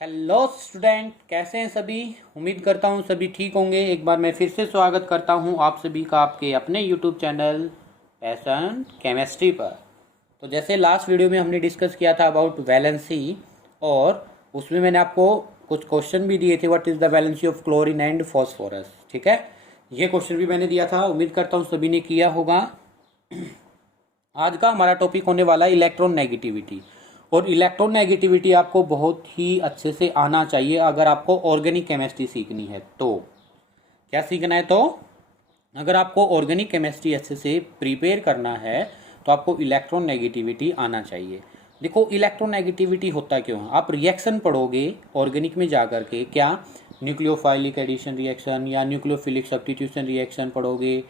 Hello student, कैसे हैं सभी। उम्मीद करता हूं सभी ठीक होंगे। एक बार मैं फिर से स्वागत करता हूं आप सभी का आपके अपने यूट्यूब चैनल पैशन केमिस्ट्री पर। तो जैसे लास्ट वीडियो में हमने डिस्कस किया था अबाउट वैलेंसी, और उसमें मैंने आपको कुछ क्वेश्चन भी दिए थे। What is the valency of chlorine and phosphorus. ठीक है, ये क्वेश्चन भी मैंने दिया था। उम्मीद करता हूँ सभी ने किया होगा। आज का हमारा टॉपिक होने वाला है इलेक्ट्रॉन नेगेटिविटी। और इलेक्ट्रॉन नेगेटिविटी आपको बहुत ही अच्छे से आना चाहिए अगर आपको ऑर्गेनिक केमिस्ट्री सीखनी है। तो क्या सीखना है? तो अगर आपको ऑर्गेनिक केमिस्ट्री अच्छे से प्रिपेयर करना है तो आपको इलेक्ट्रॉन नेगेटिविटी आना चाहिए। देखो, इलेक्ट्रॉन नेगेटिविटी होता क्यों है। आप रिएक्शन पढ़ोगे ऑर्गेनिक में जा कर के, क्या न्यूक्लियोफाइलिक एडिशन रिएक्शन या न्यूक्लियोफिलिक सब्स्टिट्यूशन रिएक्शन पढ़ोगे,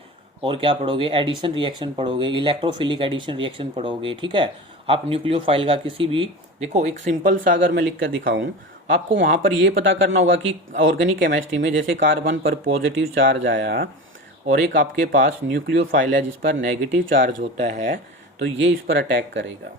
और क्या पढ़ोगे, एडिशन रिएक्शन पढ़ोगे, इलेक्ट्रोफिलिक एडिशन रिएक्शन पढ़ोगे। ठीक है, आप न्यूक्लियोफाइल का किसी भी, देखो एक सिंपल सा अगर मैं लिख कर दिखाऊं, आपको वहां पर ये पता करना होगा कि ऑर्गेनिक केमिस्ट्री में जैसे कार्बन पर पॉजिटिव चार्ज आया और एक आपके पास न्यूक्लियोफाइल है जिस पर नेगेटिव चार्ज होता है, तो ये इस पर अटैक करेगा,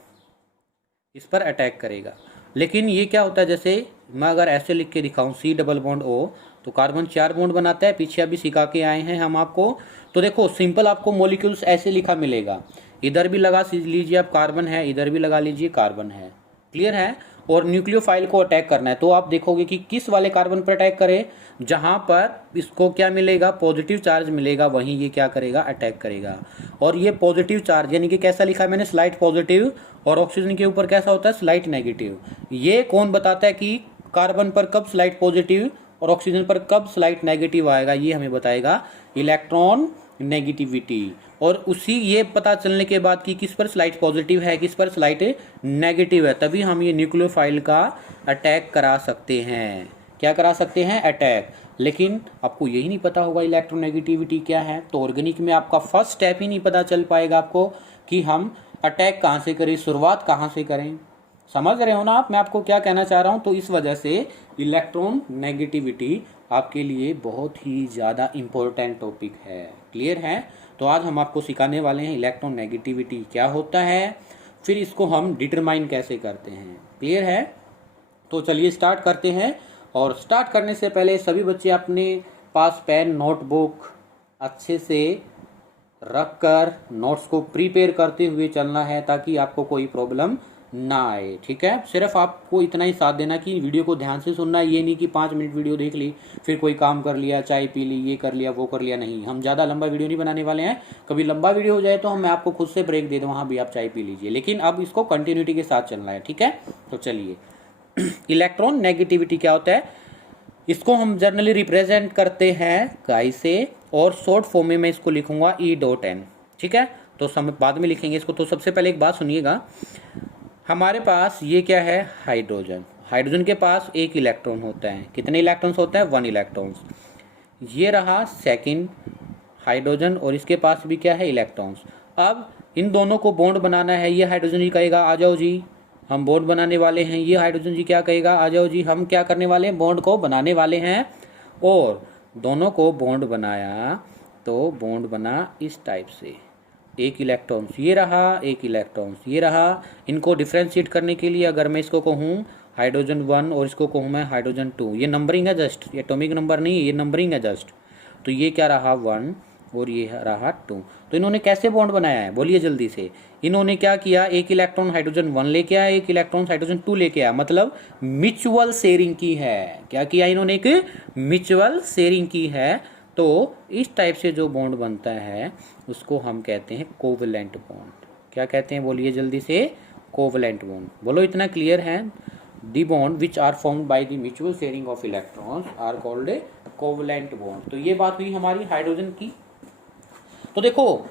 इस पर अटैक करेगा। लेकिन ये क्या होता है, जैसे मैं अगर ऐसे लिख के दिखाऊं सी डबल बॉन्ड ओ, तो कार्बन 4 बॉन्ड बनाता है। पीछे अभी सिखा के आए हैं हम आपको। तो देखो सिंपल आपको मॉलिक्यूल्स ऐसे लिखा मिलेगा। इधर भी लगा लीजिए आप कार्बन है, इधर भी लगा लीजिए कार्बन है। क्लियर है। और न्यूक्लियोफाइल को अटैक करना है तो आप देखोगे कि किस वाले कार्बन पर अटैक करे, जहां पर इसको क्या मिलेगा, पॉजिटिव चार्ज मिलेगा, वहीं ये क्या करेगा, अटैक करेगा। और ये पॉजिटिव चार्ज यानी कि कैसा लिखा है मैंने, स्लाइट पॉजिटिव, और ऑक्सीजन के ऊपर कैसा होता है, स्लाइट नेगेटिव। ये कौन बताता है कि कार्बन पर कब स्लाइट पॉजिटिव और ऑक्सीजन पर कब स्लाइट नेगेटिव आएगा, ये हमें बताएगा इलेक्ट्रॉन नेगेटिविटी। और उसी ये पता चलने के बाद कि किस पर स्लाइट पॉजिटिव है, किस पर स्लाइट नेगेटिव है, तभी हम ये न्यूक्लियोफाइल का अटैक करा सकते हैं। क्या करा सकते हैं, अटैक। लेकिन आपको यही नहीं पता होगा इलेक्ट्रोनेगेटिविटी क्या है, तो ऑर्गेनिक में आपका फर्स्ट स्टेप ही नहीं पता चल पाएगा आपको कि हम अटैक कहाँ से करें, शुरुआत कहाँ से करें। समझ रहे हो ना आप मैं आपको क्या कहना चाह रहा हूँ। तो इस वजह से इलेक्ट्रॉन नेगेटिविटी आपके लिए बहुत ही ज़्यादा इम्पोर्टेंट टॉपिक है। क्लियर है। तो आज हम आपको सिखाने वाले हैं इलेक्ट्रॉन नेगेटिविटी क्या होता है, फिर इसको हम डिटरमाइन कैसे करते हैं। क्लियर है। तो चलिए स्टार्ट करते हैं। और स्टार्ट करने से पहले सभी बच्चे अपने पास पेन नोटबुक अच्छे से रख कर नोट्स को प्रिपेयर करते हुए चलना है, ताकि आपको कोई प्रॉब्लम ना आए। ठीक है, सिर्फ आपको इतना ही साथ देना कि वीडियो को ध्यान से सुनना। ये नहीं कि 5 मिनट वीडियो देख ली फिर कोई काम कर लिया, चाय पी ली, ये कर लिया वो कर लिया। नहीं, हम ज़्यादा लंबा वीडियो नहीं बनाने वाले हैं। कभी लंबा वीडियो हो जाए तो मैं आपको खुद से ब्रेक दे दूँ, वहाँ भी आप चाय पी लीजिए, लेकिन अब इसको कंटिन्यूटी के साथ चलना है। ठीक है, तो चलिए इलेक्ट्रॉन नेगेटिविटी क्या होता है, इसको हम जनरली रिप्रेजेंट करते हैं काई से, और शॉर्ट फॉर्म में मैं इसको लिखूंगा E.N। ठीक है, तो बाद में लिखेंगे इसको। तो सबसे पहले एक बात सुनिएगा, हमारे पास ये क्या है, हाइड्रोजन। हाइड्रोजन के पास एक इलेक्ट्रॉन होता है। कितने इलेक्ट्रॉन्स होते हैं, 1 इलेक्ट्रॉन्स। ये रहा सेकंड हाइड्रोजन, और इसके पास भी क्या है, इलेक्ट्रॉन्स। अब इन दोनों को बॉन्ड बनाना है। ये हाइड्रोजन जी कहेगा आ जाओ जी, हम बॉन्ड बनाने वाले हैं। ये हाइड्रोजन जी क्या कहेगा, आ जाओ जी, हम क्या करने वाले हैं, बॉन्ड को बनाने वाले हैं। और दोनों को बॉन्ड बनाया तो बॉन्ड बना इस टाइप से, एक इलेक्ट्रॉन्स ये रहा, एक इलेक्ट्रॉन्स ये रहा। इनको डिफ्रेंशिएट करने के लिए अगर मैं इसको कहूँ हाइड्रोजन 1 और इसको कहूँ मैं हाइड्रोजन 2, ये नंबरिंग है जस्ट, ये एटॉमिक नंबर नहीं है, ये नंबरिंग है जस्ट। तो ये क्या रहा, 1 और ये रहा 2। तो इन्होंने कैसे बॉन्ड बनाया है, बोलिए जल्दी से। इन्होंने क्या किया, एक इलेक्ट्रॉन हाइड्रोजन 1 लेके आया, एक इलेक्ट्रॉन हाइड्रोजन 2 लेके आया, मतलब म्यूचुअल शेयरिंग की है। क्या किया इन्होंने, एक म्यूचुअल शेयरिंग की है। तो इस टाइप से जो बॉन्ड बनता है उसको हम कहते हैं कोवलेंट बॉन्ड। क्या कहते हैं, बोलिए जल्दी से, कोवलेंट बॉन्ड। बोलो, इतना क्लियर है। The bond which are formed by the mutual sharing of electrons are called a covalent bond. तो ये बात हुई हमारी हाइड्रोजन की। तो देखो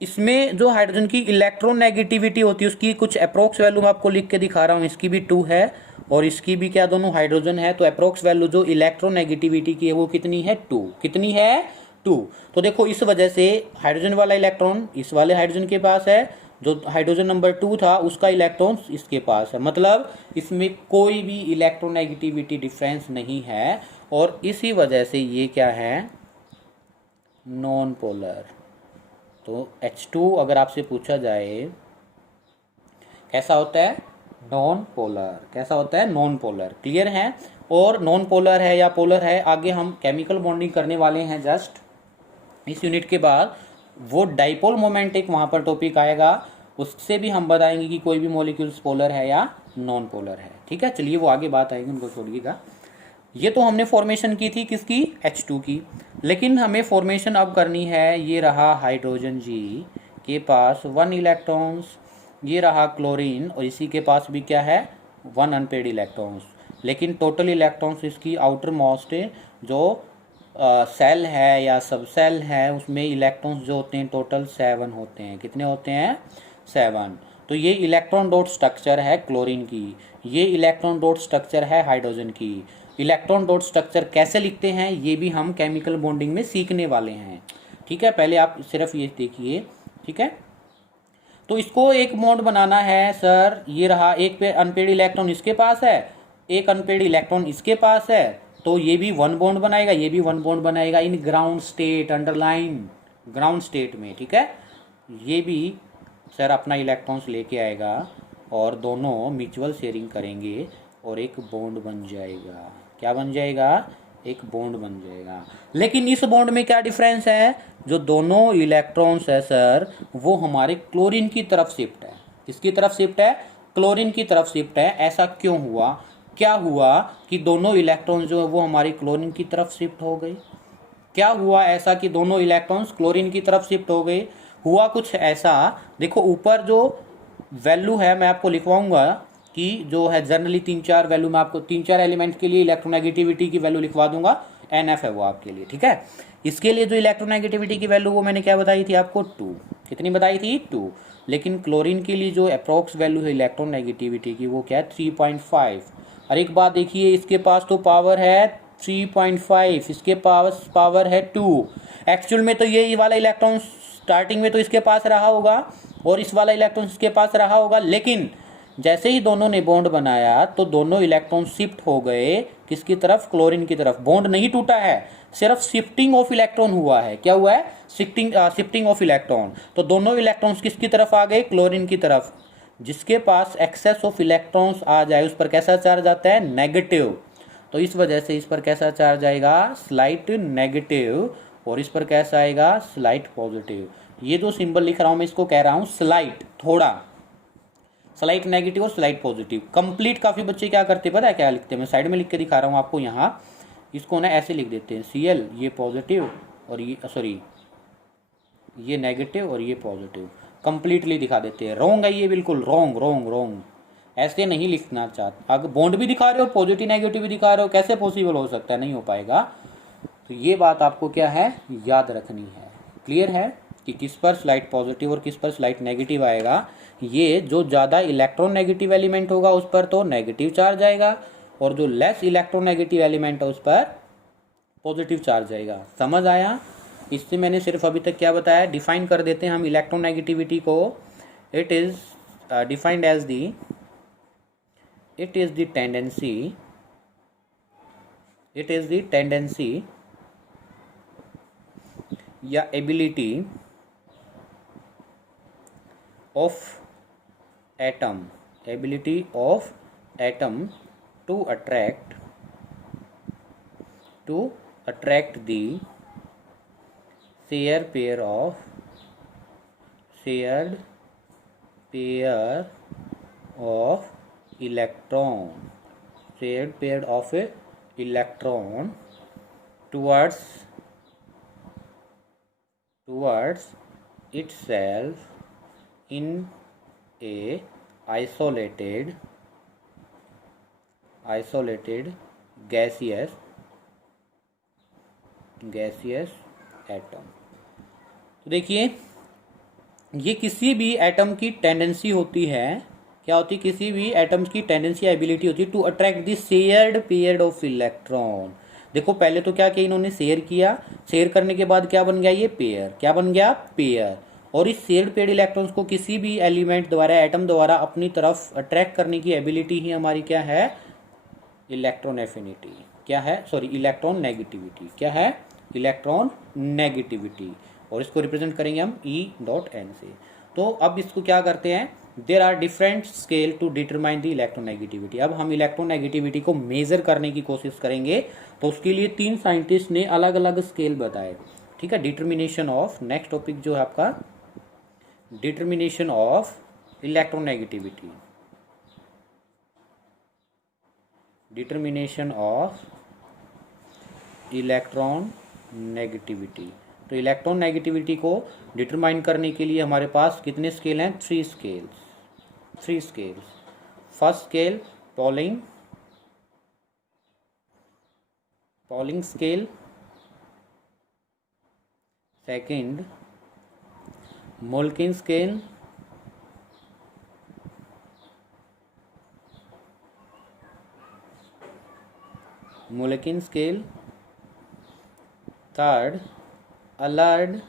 इसमें जो हाइड्रोजन की इलेक्ट्रोनेगेटिविटी होती है उसकी कुछ अप्रोक्स वैल्यू मैं आपको लिख के दिखा रहा हूँ। इसकी भी 2 है और इसकी भी क्या, दोनों हाइड्रोजन है। तो अप्रोक्स वैल्यू जो इलेक्ट्रोनेगेटिविटी की है वो कितनी है, 2। कितनी है, 2। तो देखो इस वजह से हाइड्रोजन वाला इलेक्ट्रॉन इस वाले हाइड्रोजन के पास है, जो हाइड्रोजन नंबर 2 था उसका इलेक्ट्रॉन इसके पास है, मतलब इसमें कोई भी इलेक्ट्रोनेगेटिविटी डिफरेंस नहीं है। और इसी वजह से ये क्या है, नॉन पोलर। तो H2 अगर आपसे पूछा जाए कैसा होता है, नॉन पोलर। कैसा होता है? Non polar. क्लियर है? और नॉन पोलर है या पोलर है, आगे हम केमिकल बॉन्डिंग करने वाले हैं जस्ट इस यूनिट के बाद। वो डाइपोल मोमेंट एक वहाँ पर टॉपिक आएगा, उससे भी हम बताएंगे कि कोई भी मॉलिक्यूल्स पोलर है या नॉन पोलर है। ठीक है, चलिए वो आगे बात आएगी, उनको छोड़िएगा। ये तो हमने फॉर्मेशन की थी किसकी? H2 की। लेकिन हमें फॉर्मेशन अब करनी है, ये रहा हाइड्रोजन जी के पास 1 इलेक्ट्रॉन्स, ये रहा क्लोरीन और इसी के पास भी क्या है? 1 अनपेड इलेक्ट्रॉन्स। लेकिन टोटल इलेक्ट्रॉन्स इसकी आउटर मोस्ट जो सेल है या सब सेल है उसमें इलेक्ट्रॉन्स जो होते हैं टोटल 7 होते हैं। कितने होते हैं? 7। तो ये इलेक्ट्रॉन डॉट स्ट्रक्चर है क्लोरीन की, ये इलेक्ट्रॉन डॉट स्ट्रक्चर है हाइड्रोजन की। इलेक्ट्रॉन डॉट स्ट्रक्चर कैसे लिखते हैं ये भी हम केमिकल बॉन्डिंग में सीखने वाले हैं। ठीक है, पहले आप सिर्फ ये देखिए। ठीक है, तो इसको एक बॉन्ड बनाना है सर। ये रहा, एक पे अनपेड इलेक्ट्रॉन इसके पास है, एक अनपेड इलेक्ट्रॉन इसके पास है, तो ये भी 1 बॉन्ड बनाएगा, ये भी 1 बॉन्ड बनाएगा in ground state, underline ground state में। ठीक है, ये भी सर अपना इलेक्ट्रॉन्स लेके आएगा और दोनों म्यूचुअल शेयरिंग करेंगे और एक बॉन्ड बन जाएगा। क्या बन जाएगा? एक बॉन्ड बन जाएगा। लेकिन इस बॉन्ड में क्या डिफरेंस है? जो दोनों इलेक्ट्रॉन्स है सर वो हमारे क्लोरीन की तरफ शिफ्ट है। किसकी तरफ शिफ्ट है? क्लोरीन की तरफ शिफ्ट है। ऐसा क्यों हुआ? क्या हुआ कि दोनों इलेक्ट्रॉन्स जो है वो हमारी क्लोरीन की तरफ शिफ्ट हो गई? क्या हुआ ऐसा कि दोनों इलेक्ट्रॉन्स क्लोरीन की तरफ शिफ्ट हो गए? हुआ कुछ ऐसा, देखो ऊपर जो वैल्यू है मैं आपको लिखवाऊंगा कि जो है जनरली 3-4 वैल्यू मैं आपको 3-4 एलिमेंट के लिए इलेक्ट्रोनेगेटिविटी की वैल्यू लिखवा दूंगा। NF है वो आपके लिए। ठीक है, इसके लिए जो इलेक्ट्रोनेगेटिविटी की वैल्यू वो मैंने क्या बताई थी आपको? 2। कितनी बताई थी? 2। लेकिन क्लोरीन के लिए जो अप्रोक्स वैल्यू है इलेक्ट्रोनेगेटिविटी की वो क्या है? 3.5। और एक बात देखिए, इसके पास तो पावर है 3.5, इसके पास पावर है 2। एक्चुअल में तो ये वाला इलेक्ट्रॉन स्टार्टिंग में तो इसके पास रहा होगा और इस वाला इलेक्ट्रॉन इसके पास रहा होगा, लेकिन जैसे ही दोनों ने बॉन्ड बनाया तो दोनों इलेक्ट्रॉन शिफ्ट हो गए किसकी तरफ? क्लोरीन की तरफ। बॉन्ड नहीं टूटा है, सिर्फ शिफ्टिंग ऑफ इलेक्ट्रॉन हुआ है। क्या हुआ है? Shifting of electron. तो दोनों इलेक्ट्रॉन्स किसकी तरफ आ गए? क्लोरीन की तरफ। जिसके पास एक्सेस ऑफ इलेक्ट्रॉन्स आ जाए उस पर कैसा चार्ज आता है? नेगेटिव। तो इस वजह से इस पर कैसा चार्ज आएगा? Slight negative. और इस पर कैसा आएगा? Slight positive. ये जो सिंबल लिख रहा हूं मैं इसको कह रहा हूं स्लाइट, थोड़ा स्लाइट नेगेटिव और स्लाइट पॉजिटिव। कंप्लीट काफी बच्चे क्या करते पता है क्या लिखते हैं? मैं साइड में लिख के दिखा रहा हूं आपको। यहाँ इसको ना ऐसे लिख देते हैं Cl, ये पॉजिटिव और ये सॉरी ये नेगेटिव और ये पॉजिटिव। कंप्लीटली दिखा देते हैं। रॉन्ग है ये, बिल्कुल रॉन्ग रॉन्ग रॉन्ग। ऐसे नहीं लिखना चाहते। अगर बॉन्ड भी दिखा रहे हो पॉजिटिव नेगेटिव भी दिखा रहे हो, कैसे पॉसिबल हो सकता है? नहीं हो पाएगा। तो ये बात आपको क्या है? याद रखनी है। क्लियर है कि किस पर स्लाइट पॉजिटिव और किस पर स्लाइट नेगेटिव आएगा। ये जो ज़्यादा इलेक्ट्रॉन नेगेटिव एलिमेंट होगा उस पर तो नेगेटिव चार्ज आएगा और जो लेस इलेक्ट्रॉन नेगेटिव एलिमेंट है उस पर पॉजिटिव चार्ज आएगा। समझ आया? इससे मैंने सिर्फ अभी तक क्या बताया? डिफाइन कर देते हैं हम इलेक्ट्रॉन नेगेटिविटी को। It is defined as the tendency या ability of atom to attract the shared pair of electron towards itself in a isolated gaseous atom. तो देखिए ये किसी भी एटम की टेंडेंसी होती है। क्या होती है? किसी भी एटम की टेंडेंसी या एबिलिटी होती है to attract the shared pair of electron. देखो पहले तो क्या किया इन्होंने? शेयर किया। शेयर करने के बाद क्या बन गया? ये पेयर। क्या बन गया? पेयर। और इस शेयर्ड पेयर इलेक्ट्रॉन्स को किसी भी एलिमेंट द्वारा, एटम द्वारा अपनी तरफ अट्रैक्ट करने की एबिलिटी ही हमारी क्या है? Electron affinity. क्या है? Sorry electron negativity. क्या है? Electron negativity. और इसको रिप्रेजेंट करेंगे हम E.N से। तो अब इसको क्या करते हैं? There are different scale to determine the electronegativity. अब हम इलेक्ट्रोनेगेटिविटी को मेजर करने की कोशिश करेंगे, तो उसके लिए 3 साइंटिस्ट ने अलग अलग स्केल बताए। ठीक है, डिटर्मिनेशन ऑफ, नेक्स्ट टॉपिक जो है आपका determination of electronegativity. Determination of electron negativity. तो इलेक्ट्रॉन नेगेटिविटी को डिटरमाइन करने के लिए हमारे पास कितने स्केल हैं? 3 scales. First scale Pauling scale, second Mulliken scale, third Allred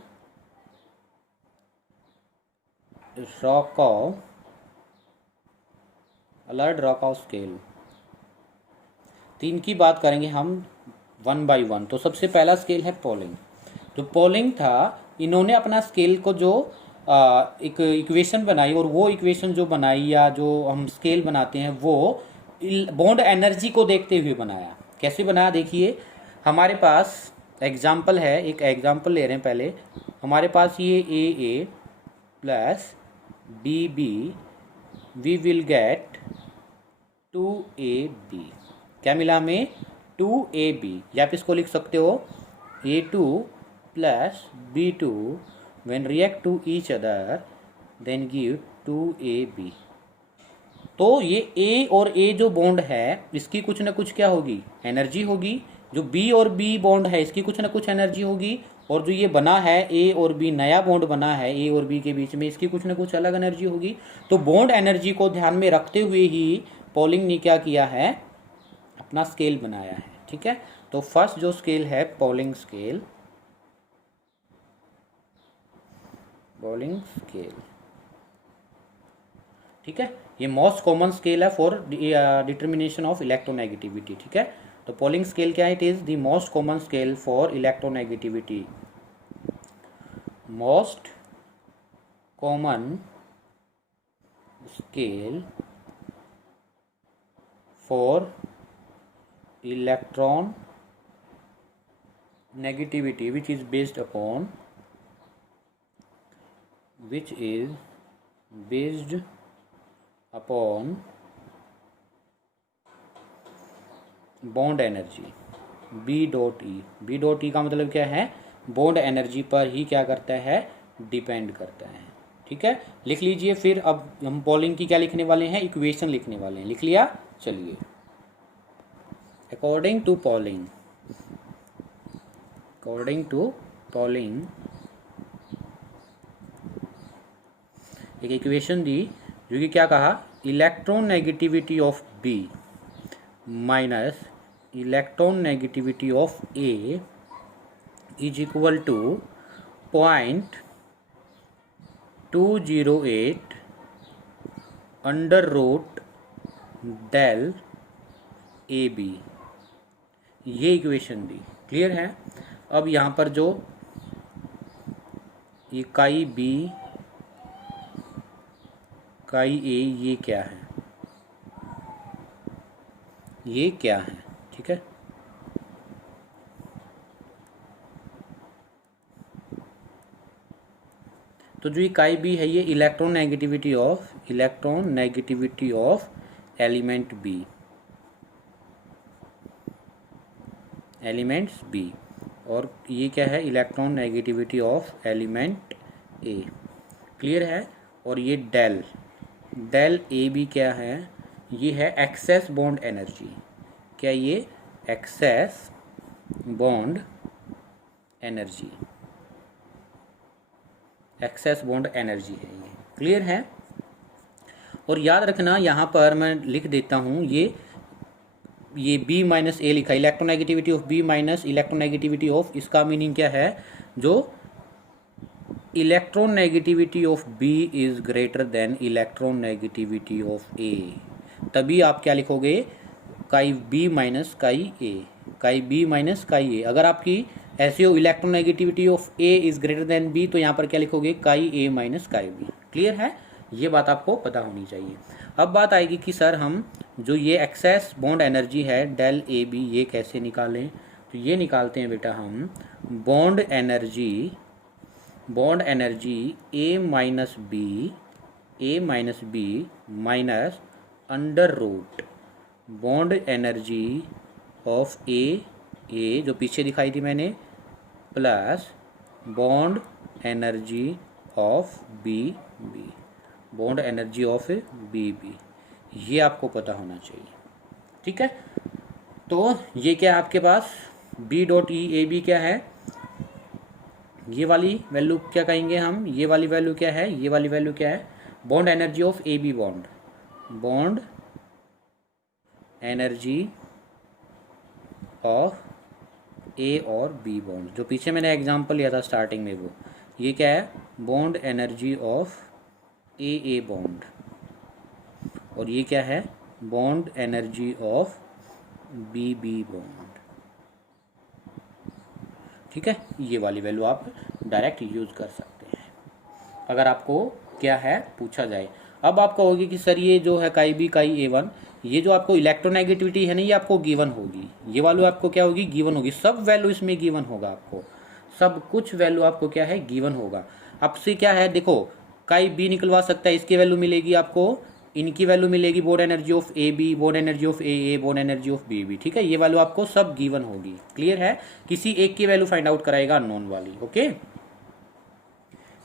Rochow scale. 3 की बात करेंगे हम 1 बाय 1। तो सबसे पहला स्केल है पॉलिंग। जो पॉलिंग था, इन्होंने अपना स्केल को जो एक इक्वेशन बनाई, और वो इक्वेशन जो बनाई या जो हम स्केल बनाते हैं वो बॉन्ड एनर्जी को देखते हुए बनाया। कैसे बनाया देखिए, हमारे पास एग्जाम्पल है, एक एग्जाम्पल ले रहे हैं पहले। हमारे पास ये A plus B we will get 2AB। क्या मिला हमें? 2AB। या आप इसको लिख सकते हो A2 plus B2 when react to each other then give 2AB। तो ये A और A जो बॉन्ड है इसकी कुछ ना कुछ क्या होगी? एनर्जी होगी। जो B और B बॉन्ड है इसकी कुछ ना कुछ एनर्जी होगी। और जो ये बना है A और B, नया बॉन्ड बना है A और B के बीच में, इसकी कुछ ना कुछ अलग एनर्जी होगी। तो बॉन्ड एनर्जी को ध्यान में रखते हुए ही पॉलिंग ने क्या किया है? अपना स्केल बनाया है। ठीक है, तो फर्स्ट जो स्केल है पॉलिंग स्केल, ठीक है, ये मोस्ट कॉमन स्केल है फॉर डिटर्मिनेशन ऑफ इलेक्ट्रोनेगेटिविटी। ठीक है, तो पॉलिंग स्केल क्या है? It is the most common scale for electronegativity. Most common scale for electron negativity which is based upon bond energy B dot E का मतलब क्या है? बॉन्ड एनर्जी पर ही क्या करता है? डिपेंड करता है। ठीक है, लिख लीजिए। फिर अब हम पॉलिंग की क्या लिखने वाले हैं? इक्वेशन लिखने वाले हैं। लिख लिया? चलिए, अकॉर्डिंग टू पॉलिंग एक इक्वेशन दी जो कि क्या कहा? Electron negativity of B minus electron negativity of A is equal to 0.208 under root del AB। ये इक्वेशन दी। क्लियर है? अब यहाँ पर जो इकाई B इकाई A ये क्या है? ठीक है, तो जो इकाई B है ये electron negativity of element B, और ये क्या है? Electron negativity of element A। Clear है? और ये डेल AB क्या है? ये है एक्सेस बॉन्ड एनर्जी। क्या ये? एक्सेस बॉन्ड एनर्जी है ये। क्लियर है? और याद रखना यहाँ पर मैं लिख देता हूँ, ये B माइनस A लिखा, electronegativity of B minus electronegativity of, इसका मीनिंग क्या है? जो electronegativity of B is greater than electronegativity of A, तभी आप क्या लिखोगे? काई B माइनस काई A। अगर आपकी ऐसे हो electronegativity of A is greater than B, तो यहाँ पर क्या लिखोगे? काई A माइनस काई B। क्लियर है? ये बात आपको पता होनी चाहिए। अब बात आएगी कि सर हम जो ये एक्सेस बॉन्ड एनर्जी है डेल ए बी, ये कैसे निकालें। तो ये निकालते हैं बेटा हम bond energy A minus B minus under root bond energy of A जो पीछे दिखाई थी मैंने, plus bond energy of B, bond energy of B. ये आपको पता होना चाहिए, ठीक है। तो ये क्या है आपके पास, B dot E A B क्या है, ये वाली वैल्यू क्या कहेंगे हम, ये वाली वैल्यू क्या है, ये वाली वैल्यू क्या है, bond energy of A B bond energy of A और बी बॉन्ड, जो पीछे मैंने एग्जांपल लिया था स्टार्टिंग में वो, ये क्या है bond energy of A bond, और ये क्या है bond energy of B bond, ठीक है। ये वाली वैल्यू आप डायरेक्ट यूज़ कर सकते हैं अगर आपको क्या है पूछा जाए। अब आपको होगी कि सर ये जो है काई बी काई A1, ये जो आपको इलेक्ट्रोनेगेटिविटी है ना, ये आपको गिवन होगी, ये वाली आपको क्या होगी गिवन होगी, सब वैल्यू इसमें गिवन होगा आपको, सब कुछ वैल्यू आपको क्या है गिवन होगा। आपसे क्या है देखो, काई बी निकलवा सकता है, इसकी वैल्यू मिलेगी आपको, इनकी वैल्यू मिलेगी bond energy of A B, bond energy of A bond energy of B, ठीक है। ये वैल्यू आपको सब गिवन होगी, क्लियर है। किसी एक की वैल्यू फाइंड आउट कराएगा अननोन वाली, ओके।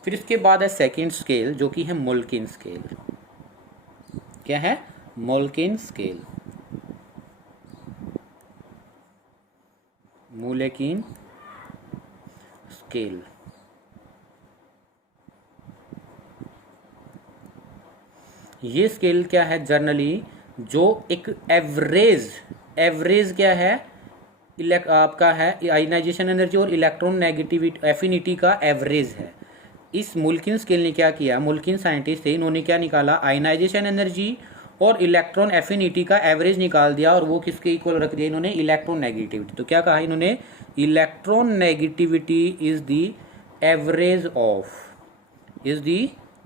फिर इसके बाद है सेकंड स्केल जो कि है मोल्किन स्केल। क्या है मोल्किन स्केल, मोलेकिन स्केल। ये स्केल क्या है जनरली जो एक एवरेज क्या है आपका है आयनाइजेशन एनर्जी और इलेक्ट्रॉन नेगेटिविटी एफिनिटी का एवरेज है। इस मुल्किन स्केल ने क्या किया, मुल्किन साइंटिस्ट थे, इन्होंने क्या निकाला आयनाइजेशन एनर्जी और इलेक्ट्रॉन एफिनिटी का एवरेज निकाल दिया, और वो किसके इक्वल रख दिया इन्होंने, इलेक्ट्रॉन नेगेटिविटी। तो क्या कहा इन्होंने, electron negativity is the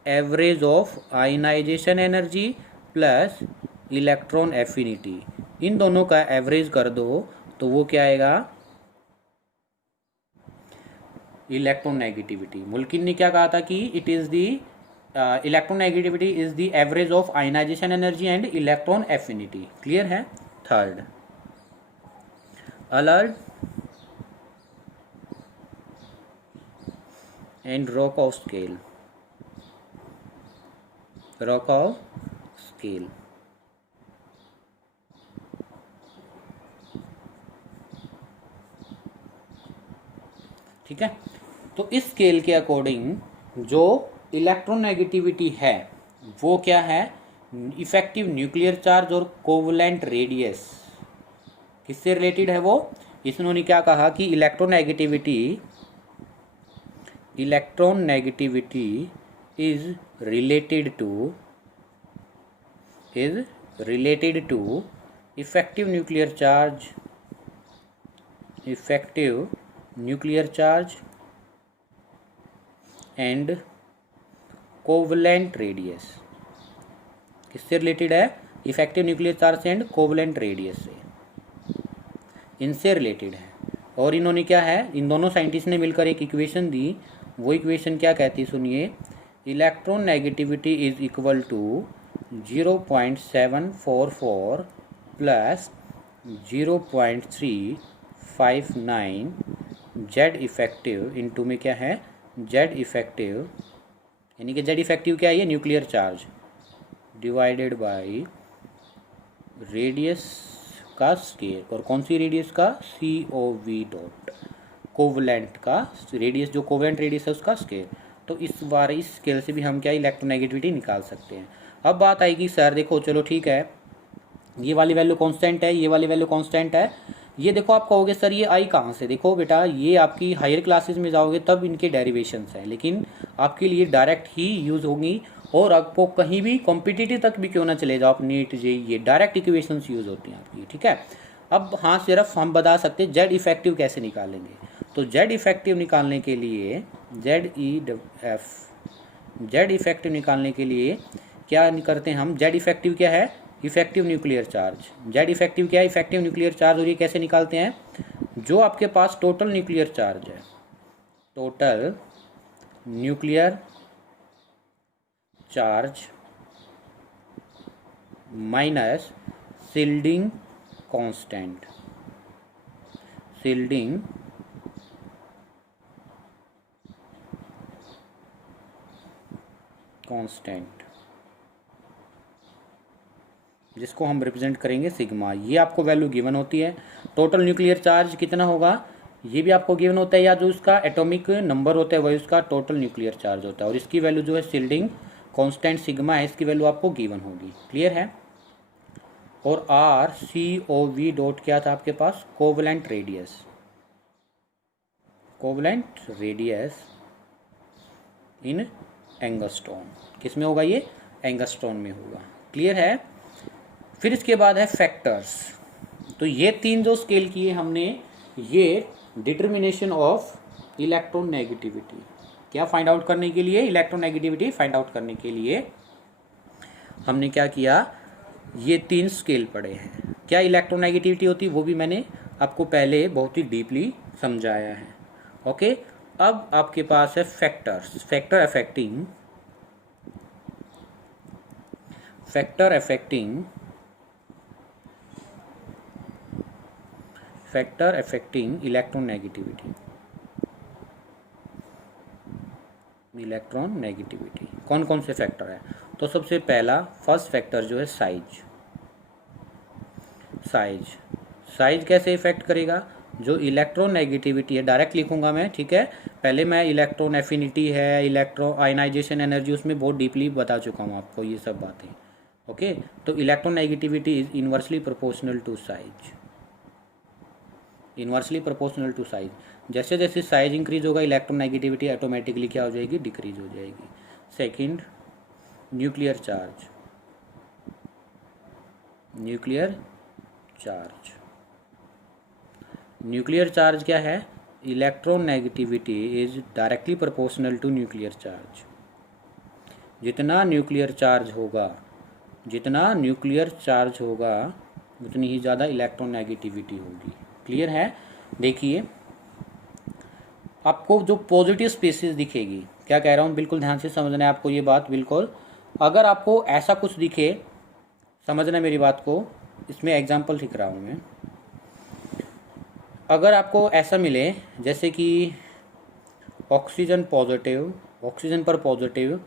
average of ionization energy plus electron affinity, इन दोनों का एवरेज कर दो तो वो क्या आएगा, इलेक्ट्रॉन नेगेटिविटी। मुल्किन ने क्या कहा था कि it is the electron negativity is the average of ionization energy and electron affinity, clear है। Third Allred and Rochow scale, ठीक है। तो इस स्केल के अकॉर्डिंग जो इलेक्ट्रॉन नेगेटिविटी है वो क्या है, इफेक्टिव न्यूक्लियर चार्ज और कोवलेंट रेडियस, किससे रिलेटेड है वो, इन्होंने क्या कहा कि electron negativity is related to effective nuclear charge and covalent radius, किससे रिलेटेड है, effective nuclear charge and covalent radius से, इनसे रिलेटेड है। और इन्होंने क्या है, इन दोनों साइंटिस्ट ने मिलकर एक इक्वेशन दी, वो इक्वेशन क्या कहती है सुनिए, electron negativity is equal to 0.744 plus 0.359 Z effective into में क्या है, जेड इफेक्टिव, यानी कि जेड इफेक्टिव क्या है, ये nuclear charge divided by radius का स्केल, और कौन सी रेडियस का, COV डॉट, कोवलेंट का रेडियस, जो कोवलेंट रेडियस है उसका स्केल। तो इस बार इस स्केल से भी हम क्या इलेक्ट्रोनेगेटिविटी निकाल सकते हैं। अब बात आएगी सर देखो चलो ठीक है, ये वाली वैल्यू कांस्टेंट है, ये वाली वैल्यू कांस्टेंट है, ये देखो आप कहोगे सर ये आई कहाँ से, देखो बेटा ये आपकी हायर क्लासेस में जाओगे तब इनके डेरिवेशंस हैं, लेकिन आपके लिए डायरेक्ट ही यूज़ होंगी, और आपको कहीं भी कॉम्पिटिटिव तक भी क्यों ना चले जाओ, आप नीट जेईई, ये डायरेक्ट इक्वेशंस यूज़ होती हैं आपकी, ठीक है। अब हाँ सिर्फ हम बता सकते हैं जेड इफेक्टिव कैसे निकालेंगे, तो जेड इफेक्टिव निकालने के लिए जेड इफेक्टिव निकालने के लिए क्या करते हैं हम, जेड इफेक्टिव क्या है, effective nuclear charge. Z effective क्या है, इफेक्टिव न्यूक्लियर चार्ज। और ये कैसे निकालते हैं, जो आपके पास टोटल न्यूक्लियर चार्ज है, total nuclear charge minus shielding constant, shielding constant, जिसको हम रिप्रेजेंट करेंगे सिग्मा। ये आपको वैल्यू गिवन होती है। टोटल न्यूक्लियर चार्ज कितना होगा, ये भी आपको गिवन होता है, या जो उसका एटॉमिक नंबर होता है वही उसका टोटल न्यूक्लियर चार्ज होता है। और इसकी वैल्यू जो है शिल्डिंग कांस्टेंट सिग्मा है, इसकी वैल्यू आपको गिवन होगी। क्लियर है। और R C O V dot क्या था आपके पास, covalent radius, covalent radius in angstrom. किस में होगा ये, एंगस्ट्रॉन में होगा। क्लियर है। फिर इसके बाद है फैक्टर्स। तो ये तीन जो स्केल किए हमने, ये डिटर्मिनेशन ऑफ इलेक्ट्रोनेगेटिविटी, क्या फाइंड आउट करने के लिए, इलेक्ट्रोनेगेटिविटी फाइंड आउट करने के लिए हमने क्या किया, ये तीन स्केल पढ़े हैं। क्या इलेक्ट्रोनेगेटिविटी होती है वो भी मैंने आपको पहले बहुत ही डीपली समझाया है। ओके, अब आपके पास है factors, factor affecting, factor affecting, factor affecting electronegativity, electron negativity. कौन कौन से फैक्टर है, तो सबसे पहला फर्स्ट फैक्टर जो है साइज। साइज, साइज कैसे इफेक्ट करेगा, जो इलेक्ट्रॉन नेगेटिविटी है, डायरेक्ट लिखूंगा मैं, ठीक है। पहले मैं इलेक्ट्रॉन एफिनिटी है, इलेक्ट्रो आयनाइजेशन एनर्जी, उसमें बहुत डीपली बता चुका हूँ आपको ये सब बातें। ओके, तो electron negativity is inversely proportional to size, inversely proportional to size. जैसे जैसे साइज इंक्रीज होगा इलेक्ट्रॉन नेगेटिविटी ऑटोमेटिकली क्या हो जाएगी, डिक्रीज हो जाएगी। Second, nuclear charge, nuclear charge, nuclear charge क्या है, electron negativity is directly proportional to nuclear charge. जितना न्यूक्लियर चार्ज होगा, जितना न्यूक्लियर चार्ज होगा उतनी ही ज़्यादा इलेक्ट्रॉन नेगेटिविटी होगी। क्लियर है। देखिए आपको जो पॉजिटिव स्पीसीज दिखेगी, क्या कह रहा हूँ बिल्कुल ध्यान से समझना है आपको ये बात बिल्कुल। अगर आपको ऐसा कुछ दिखे, समझना मेरी बात को, इसमें एग्जांपल लिख रहा हूँ मैं। अगर आपको ऐसा मिले जैसे कि ऑक्सीजन पॉजिटिव, ऑक्सीजन पर पॉजिटिव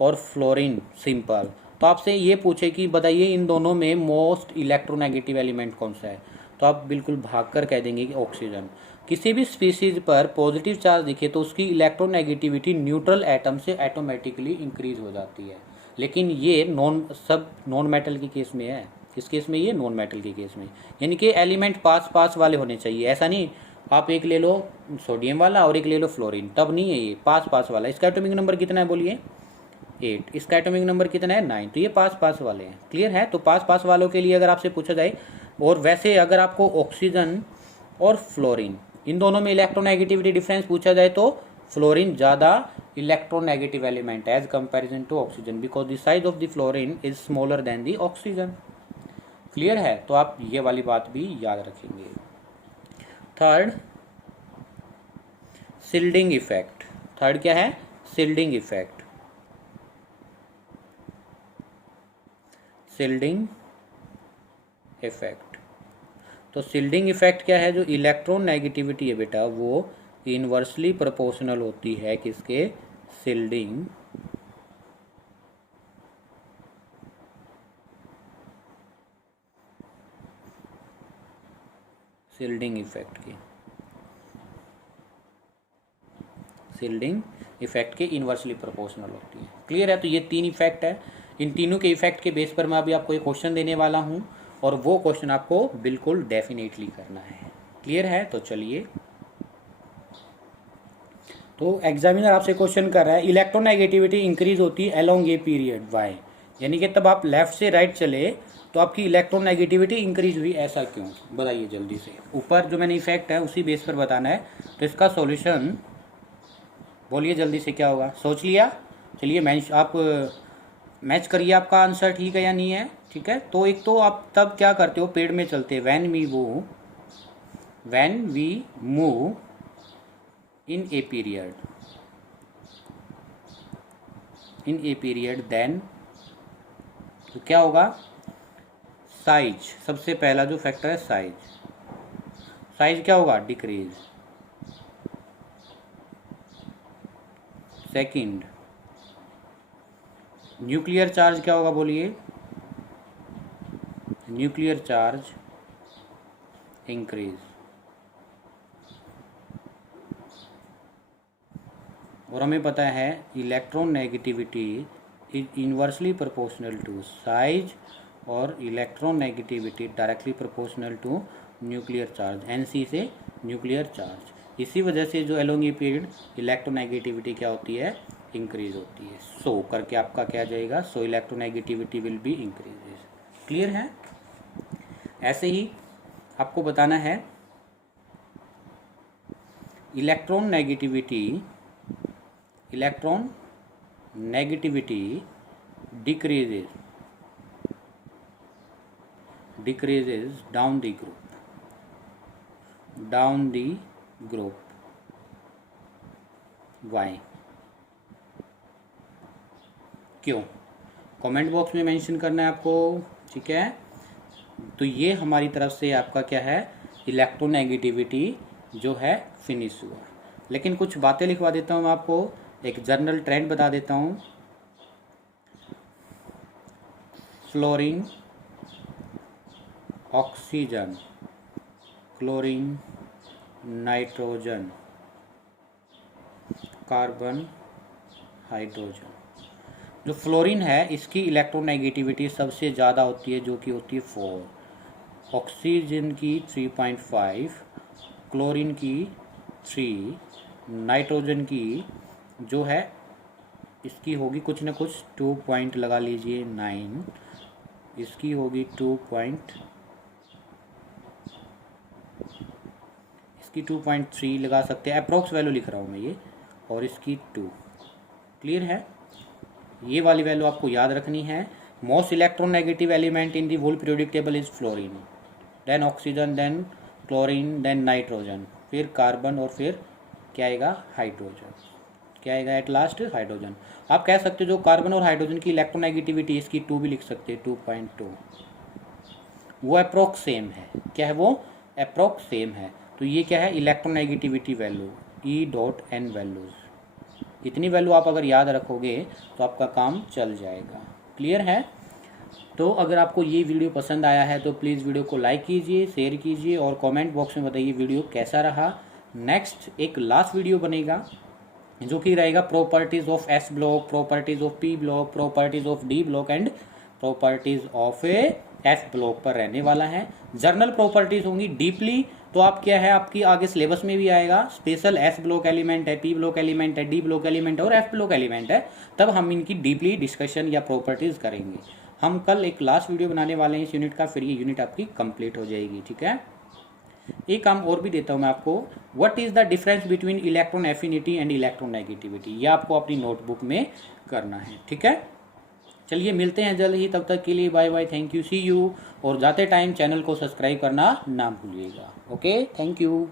और फ्लोरीन सिंपल, तो आपसे ये पूछे कि बताइए इन दोनों में मोस्ट इलेक्ट्रोनेगेटिव एलिमेंट कौन सा है, तो आप बिल्कुल भागकर कह देंगे कि ऑक्सीजन। किसी भी स्पीसीज पर पॉजिटिव चार्ज दिखे तो उसकी इलेक्ट्रोनेगेटिविटी न्यूट्रल एटम से ऑटोमेटिकली इंक्रीज हो जाती है। लेकिन ये नॉन मेटल के केस में है। किस केस में, ये नॉन मेटल के केस में, यानी कि एलिमेंट पास पास वाले होने चाहिए। ऐसा नहीं आप एक ले लो सोडियम वाला और एक ले लो फ्लोरीन, तब नहीं है, ये पास पास वाला। इसका एटॉमिक नंबर कितना है बोलिए, 8। इसका एटॉमिक नंबर कितना है, 9। तो ये पास पास वाले हैं। क्लियर है। तो पास पास वालों के लिए अगर आपसे पूछा जाए, और वैसे अगर आपको ऑक्सीजन और फ्लोरीन इन दोनों में इलेक्ट्रोनेगेटिविटी डिफरेंस पूछा जाए तो फ्लोरीन ज़्यादा electronegative element as comparison to oxygen, because the size of the fluorine is smaller than the oxygen. Clear है। तो आप ये वाली बात भी याद रखेंगे। Third, shielding effect. थर्ड क्या है, शिल्डिंग इफेक्ट, शिल्डिंग इफेक्ट। तो शिल्डिंग इफेक्ट क्या है, जो इलेक्ट्रॉन नेगेटिविटी है बेटा वो इनवर्सली प्रोपोर्शनल होती है किसके, शिल्डिंग शिल्डिंग इफेक्ट की, शिल्डिंग इफेक्ट के इनवर्सली प्रोपोर्शनल होती है। क्लियर है। तो ये तीन इफेक्ट है। इन तीनों के इफेक्ट के बेस पर मैं अभी आपको एक क्वेश्चन देने वाला हूं और वो क्वेश्चन आपको बिल्कुल डेफिनेटली करना है। क्लियर है। तो चलिए, तो एग्जामिनर आपसे क्वेश्चन कर रहा है इलेक्ट्रोनेगेटिविटी इंक्रीज होती है अलोंग ए पीरियड वाई, यानी कि तब आप लेफ्ट से राइट चले तो आपकी इलेक्ट्रोनेगेटिविटी इंक्रीज हुई, ऐसा क्यों, बताइए जल्दी से। ऊपर जो मैंने इफेक्ट है उसी बेस पर बताना है। तो इसका सॉल्यूशन बोलिए जल्दी से क्या होगा, सोच लिया। चलिए आप मैच करिए आपका आंसर ठीक है या नहीं है। ठीक है, तो एक तो आप तब क्या करते हो, पेड़ में चलते, when we move in a period then, तो क्या होगा, साइज, सबसे पहला जो फैक्टर है साइज क्या होगा, डिक्रीज। सेकंड, न्यूक्लियर चार्ज क्या होगा, बोलिए, न्यूक्लियर चार्ज इंक्रीज। और हमें पता है electron negativity is inversely proportional to size, और electron negativity directly proportional to nuclear charge, Nc से न्यूक्लियर चार्ज। इसी वजह से जो अलोंग ए पीरियड इलेक्ट्रोनेगेटिविटी क्या होती है, इंक्रीज होती है। सो करके आपका क्या आ जाएगा, so electronegativity will be increases. Clear है। ऐसे ही आपको बताना है electron negativity decreases down the group. Why? क्यों, कमेंट बॉक्स में मेंशन करना है आपको। ठीक है, तो ये हमारी तरफ से आपका क्या है, इलेक्ट्रोनेगेटिविटी जो है फिनिश हुआ। लेकिन कुछ बातें लिखवा देता हूँ आपको, एक जनरल ट्रेंड बता देता हूँ। Fluorine, oxygen, chlorine, nitrogen, carbon, hydrogen. जो फ्लोरीन है इसकी इलेक्ट्रोनेगेटिविटी सबसे ज़्यादा होती है, जो कि होती है 4, ऑक्सीजन की 3.5, क्लोरीन की 3, नाइट्रोजन की जो है इसकी होगी कुछ न कुछ 2 पॉइंट लगा लीजिए 9, इसकी होगी 2.3 लगा सकते हैं, अप्रोक्स वैल्यू लिख रहा हूँ मैं ये, और इसकी 2। क्लियर है, ये वाली वैल्यू आपको याद रखनी है। Most electronegative element in the whole periodic table is fluorine, then oxygen, then chlorine, then nitrogen, फिर कार्बन, और फिर क्या आएगा, हाइड्रोजन। क्या आएगा एट लास्ट, हाइड्रोजन। आप कह सकते हो जो कार्बन और हाइड्रोजन की इलेक्ट्रोनेगेटिविटी इसकी 2 भी लिख सकते हैं, 2.2। वो अप्रोक्स सेम है, क्या है वो, अप्रोक्स सेम है। तो ये क्या है, इलेक्ट्रोनेगेटिविटी वैल्यू E.N वैल्यूज। इतनी वैल्यू आप अगर याद रखोगे तो आपका काम चल जाएगा। क्लियर है। तो अगर आपको ये वीडियो पसंद आया है तो प्लीज़ वीडियो को लाइक कीजिए, शेयर कीजिए, और कमेंट बॉक्स में बताइए वीडियो कैसा रहा। नेक्स्ट एक लास्ट वीडियो बनेगा जो कि रहेगा properties of S block, properties of P block, properties of D block and properties of F block पर रहने वाला है। जर्नल प्रॉपर्टीज़ होंगी डीपली, तो आप क्या है, आपकी आगे सिलेबस में भी आएगा। स्पेशल S ब्लॉक एलिमेंट है, P ब्लॉक एलिमेंट है, D ब्लॉक एलिमेंट है और F ब्लॉक एलिमेंट है, तब हम इनकी डीपली डिस्कशन या प्रॉपर्टीज़ करेंगे। हम कल एक लास्ट वीडियो बनाने वाले हैं इस यूनिट का, फिर ये यूनिट आपकी कंप्लीट हो जाएगी। ठीक है, एक काम और भी देता हूँ मैं आपको, what is the difference between electron affinity and electron negativity, ये आपको अपनी नोटबुक में करना है। ठीक है, चलिए मिलते हैं जल्द ही, तब तक के लिए bye bye, thank you, see you. और जाते टाइम चैनल को सब्सक्राइब करना ना भूलिएगा। Okay, thank you.